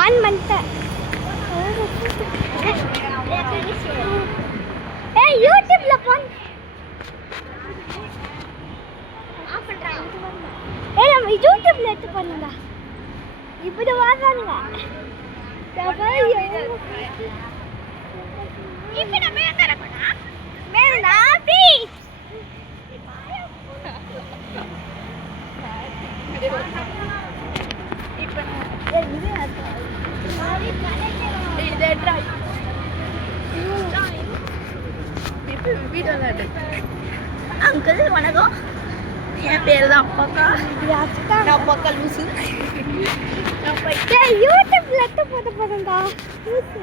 On பண்ணிட்டேன். ஏய் யூடியூப்ல போன் ஆஃப் பண்றாங்க. ஏய் நம்ம யூடியூப்ல எடுத்து பண்ணுங்க. இப்படி வாங்குறானுங்க. இப்போ நம்ம எங்க இருக்கோம்னா மேலனா பீச். अंकल वणकम என் பேர் தான் அப்பாக்கா. நான் அப்பாக்கா லூசு. யூடியூப்ல எடுத்து போதுண்டா லூசு.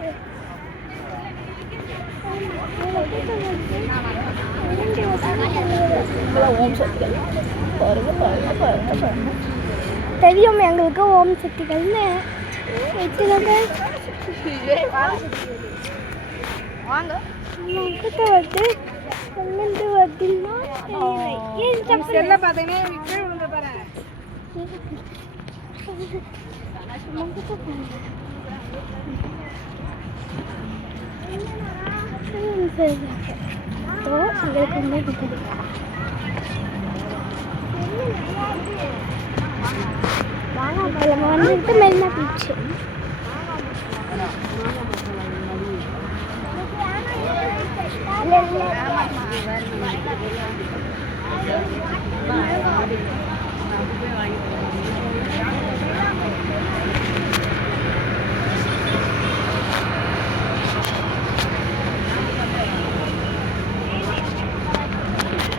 தெரியும் எங்களுக்கு ஓம் சக்திகள்னு. வாங்க கிட்ட வந்து பன்னெண்டு வருதுன்னா செல்ல பார்த்தீங்கன்னா கீழே விழுந்து பாரு. வாங்க வந்துட்டு மெரினா பீச்.